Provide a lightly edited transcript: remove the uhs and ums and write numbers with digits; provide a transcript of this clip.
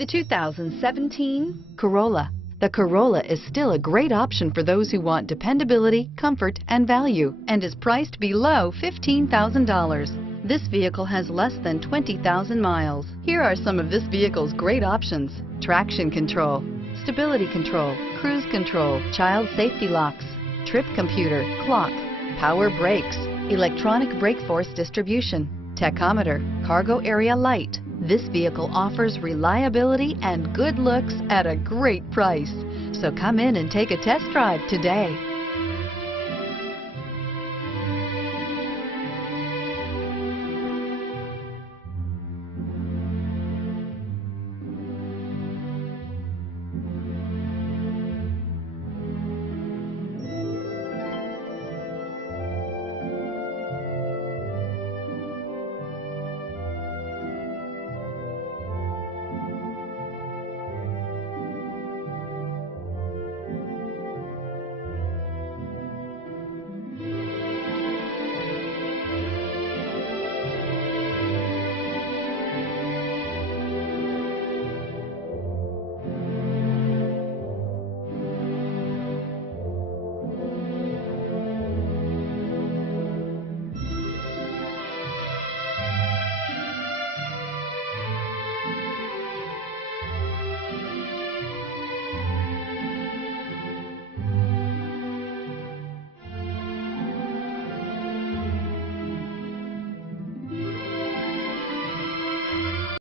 The 2017 Corolla. The Corolla is still a great option for those who want dependability, comfort, and value, and is priced below $15,000. This vehicle has less than 20,000 miles. Here are some of this vehicle's great options: traction control, stability control, cruise control, child safety locks, trip computer, clock, power brakes, electronic brake force distribution, tachometer, cargo area light. This vehicle offers reliability and good looks at a great price. So come in and take a test drive today.